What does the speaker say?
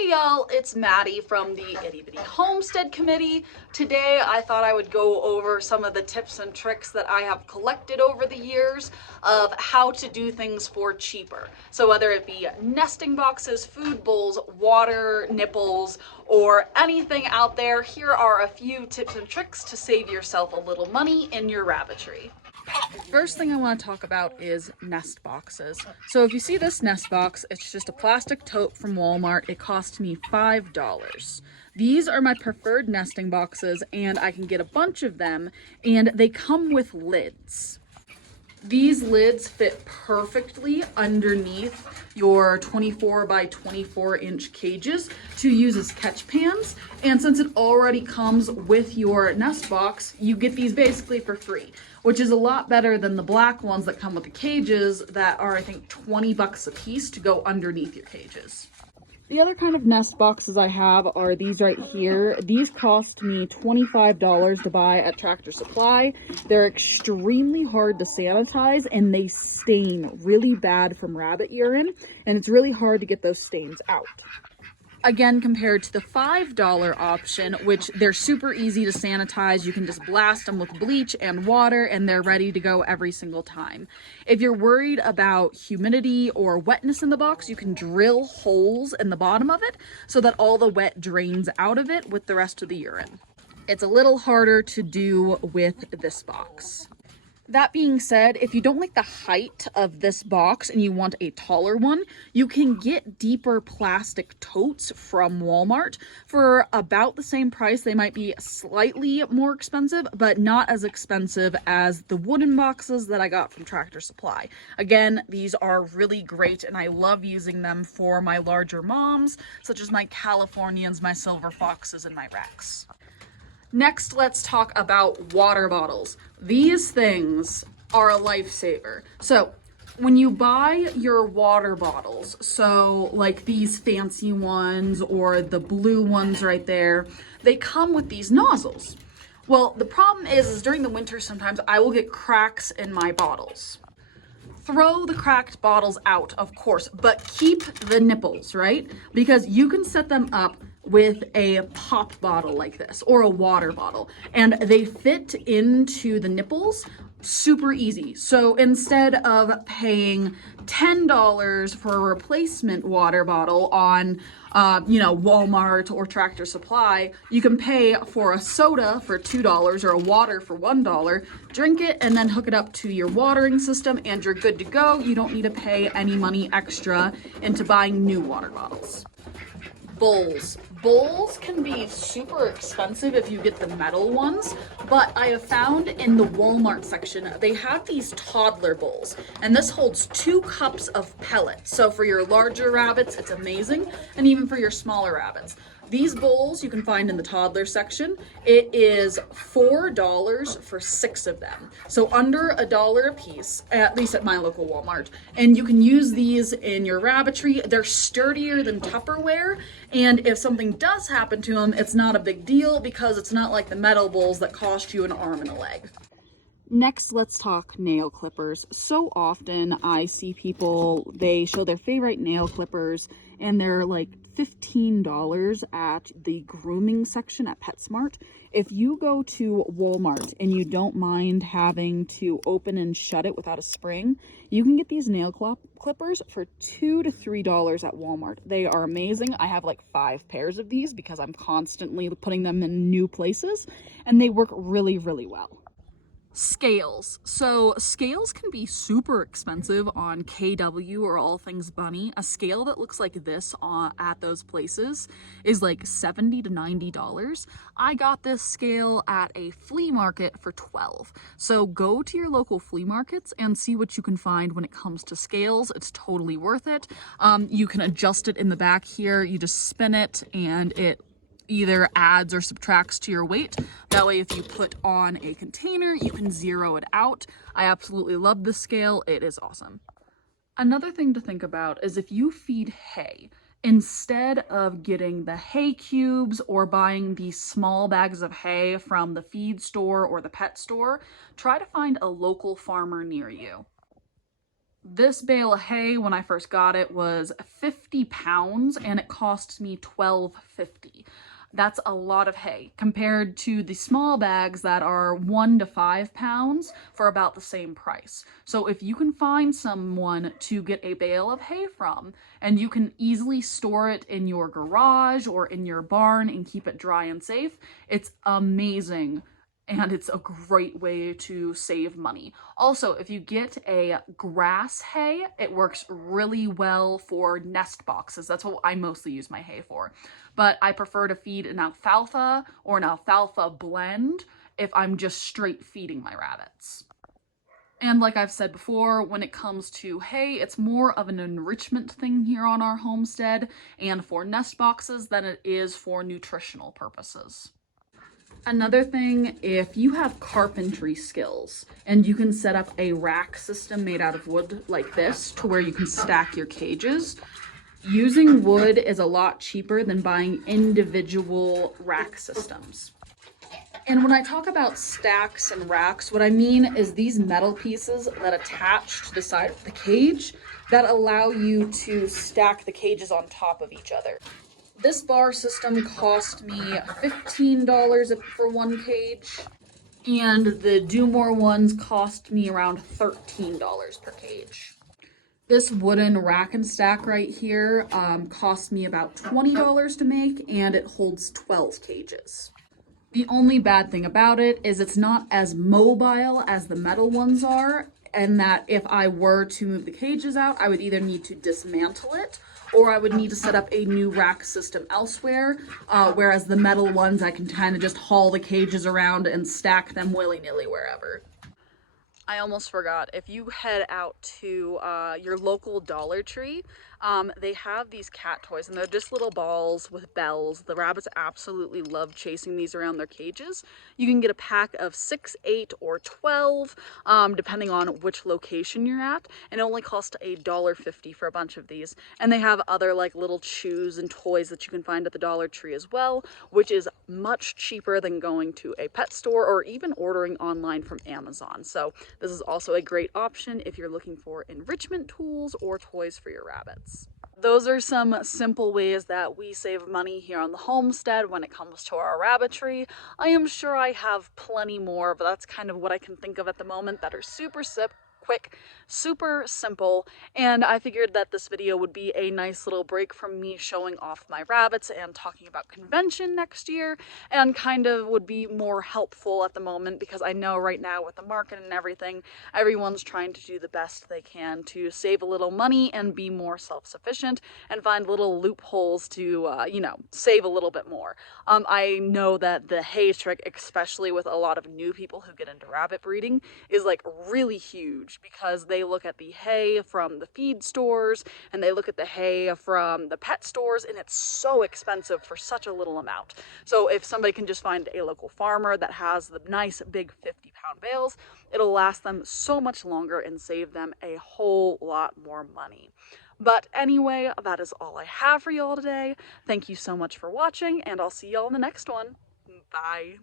Hey y'all, it's Maddie from the Itty Bitty Homestead Committee. Today I thought I would go over some of the tips and tricks that I have collected over the years of how to do things for cheaper. So whether it be nesting boxes, food bowls, water nipples, or anything out there, here are a few tips and tricks to save yourself a little money in your rabbitry. First thing I want to talk about is nest boxes. So if you see this nest box, it's just a plastic tote from Walmart. It cost me $5. These are my preferred nesting boxes, and I can get a bunch of them, and they come with lids. These lids fit perfectly underneath your 24 by 24 inch cages to use as catch pans. And since it already comes with your nest box, you get these basically for free, which is a lot better than the black ones that come with the cages that are, I think, 20 bucks a piece to go underneath your cages. The other kind of nest boxes I have are these right here. These cost me $25 to buy at Tractor Supply. They're extremely hard to sanitize and they stain really bad from rabbit urine, and it's really hard to get those stains out. Again, compared to the $5 option, which they're super easy to sanitize. You can just blast them with bleach and water and they're ready to go every single time. If you're worried about humidity or wetness in the box, you can drill holes in the bottom of it so that all the wet drains out of it with the rest of the urine. It's a little harder to do with this box. That being said, if you don't like the height of this box and you want a taller one, you can get deeper plastic totes from Walmart for about the same price. They might be slightly more expensive, but not as expensive as the wooden boxes that I got from Tractor Supply. Again, these are really great and I love using them for my larger moms, such as my Californians, my silver foxes, and my Rex. Next, let's talk about water bottles. These things are a lifesaver. So when you buy your water bottles, so like these fancy ones or the blue ones right there, they come with these nozzles. Well, the problem is during the winter, sometimes I will get cracks in my bottles. Throw the cracked bottles out, of course, but keep the nipples, right? Because you can set them up with a pop bottle like this or a water bottle and they fit into the nipples super easy. So instead of paying $10 for a replacement water bottle on Walmart or Tractor Supply, you can pay for a soda for $2 or a water for $1, drink it and then hook it up to your watering system and you're good to go. You don't need to pay any money extra into buying new water bottles. Bowls. Bowls can be super expensive if you get the metal ones, but I have found in the Walmart section, they have these toddler bowls, and this holds 2 cups of pellets. So for your larger rabbits, it's amazing, and even for your smaller rabbits. These bowls you can find in the toddler section. It is $4 for 6 of them. So under $1 a piece, at least at my local Walmart. And you can use these in your rabbitry. They're sturdier than Tupperware. And if something does happen to them, it's not a big deal because it's not like the metal bowls that cost you an arm and a leg. Next, let's talk nail clippers. So often I see people, they show their favorite nail clippers and they're like $15 at the grooming section at PetSmart. If you go to Walmart and you don't mind having to open and shut it without a spring, you can get these nail clippers for $2 to $3 at Walmart. They are amazing. I have like 5 pairs of these because I'm constantly putting them in new places and they work really, really well. Scales. So scales can be super expensive on KW or All Things Bunny. A scale that looks like this at those places is like $70 to $90. I got this scale at a flea market for $12. So go to your local flea markets and see what you can find when it comes to scales. It's totally worth it. You can adjust it in the back here. You just spin it and it either adds or subtracts to your weight. That way, if you put on a container, you can zero it out. I absolutely love this scale. It is awesome. Another thing to think about is if you feed hay, instead of getting the hay cubes or buying these small bags of hay from the feed store or the pet store, try to find a local farmer near you. This bale of hay, when I first got it, was 50 pounds and it cost me $12.50. That's a lot of hay compared to the small bags that are 1 to 5 pounds for about the same price. So if you can find someone to get a bale of hay from and you can easily store it in your garage or in your barn and keep it dry and safe, it's amazing. And it's a great way to save money. Also, if you get a grass hay, it works really well for nest boxes. That's what I mostly use my hay for. But I prefer to feed an alfalfa or an alfalfa blend if I'm just straight feeding my rabbits. And like I've said before, when it comes to hay, it's more of an enrichment thing here on our homestead and for nest boxes than it is for nutritional purposes. Another thing, if you have carpentry skills and you can set up a rack system made out of wood like this to where you can stack your cages, using wood is a lot cheaper than buying individual rack systems. And when I talk about stacks and racks, what I mean is these metal pieces that attach to the side of the cage that allow you to stack the cages on top of each other. This bar system cost me $15 for one cage, and the Do More ones cost me around $13 per cage. This wooden rack and stack right here cost me about $20 to make, and it holds 12 cages. The only bad thing about it is it's not as mobile as the metal ones are, and that if I were to move the cages out, I would either need to dismantle it or I would need to set up a new rack system elsewhere, whereas the metal ones, I can kind of just haul the cages around and stack them willy-nilly wherever. I almost forgot, if you head out to your local Dollar Tree, they have these cat toys and they're just little balls with bells. The rabbits absolutely love chasing these around their cages. You can get a pack of 6, 8, or 12, depending on which location you're at, and it only costs $1.50 for a bunch of these. And they have other like little chews and toys that you can find at the Dollar Tree as well, which is much cheaper than going to a pet store or even ordering online from Amazon. So this is also a great option if you're looking for enrichment tools or toys for your rabbits. Those are some simple ways that we save money here on the homestead when it comes to our rabbitry. I am sure I have plenty more, but that's kind of what I can think of at the moment that are super quick, super simple, and I figured that this video would be a nice little break from me showing off my rabbits and talking about convention next year, and kind of would be more helpful at the moment because I know right now with the market and everything, everyone's trying to do the best they can to save a little money and be more self-sufficient and find little loopholes to, save a little bit more. I know that the hay trick, especially with a lot of new people who get into rabbit breeding, is like really huge because they look at the hay from the feed stores and they look at the hay from the pet stores, and it's so expensive for such a little amount. So if somebody can just find a local farmer that has the nice big 50-pound bales, it'll last them so much longer and save them a whole lot more money. But anyway, that is all I have for y'all today. Thank you so much for watching, and I'll see y'all in the next one. Bye.